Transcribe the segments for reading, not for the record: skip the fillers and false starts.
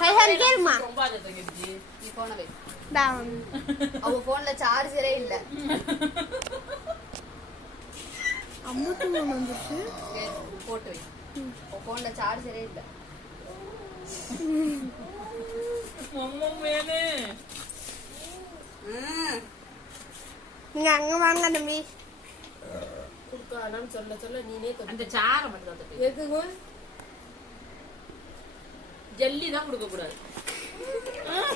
சரி கேளுமா நீ போன வை டாம் அவ போன்ல சார்ஜரே இல்ல அம்முட்டு வந்துச்சு போட்டு வை அவ போன்ல சார்ஜரே இல்ல நீங்க அங்க வாங்க தம்பி குடுக்கானு சொல்ல சொல்ல நீனே அந்த சாரை மட்டும் எதுக்கு ஜல்லி தான் கொடுக்க கூடாது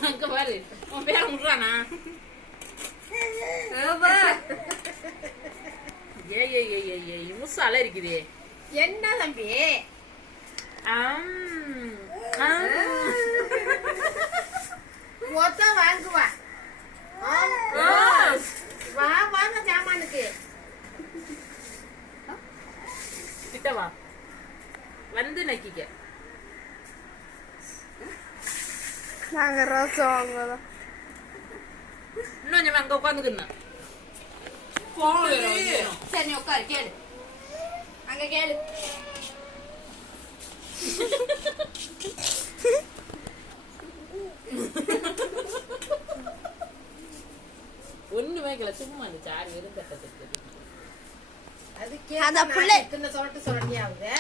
அங்க பாரு உன் பேர முடுறானா ஏய் முசால இருக்குதே என்ன தம்பி மொத்த வாங்குவா வா வாங்க சாமானுக்கு கிட்டவா வந்து நக்கிக்க நாங்க ரோசம் வாங்கலாம் இன்னும் கொஞ்சம் அங்க உட்காந்துக்குன்னா சரி நீ உட்காரு கேளு அங்க கேளு ஒண்ணுமே கேட்கல சும்மா அந்த சார் வெறும் கட்டத்துக்கு அதுக்கே அந்த புள்ளை எத்தனை சொல்லட்டு சொல்லி ஆகுது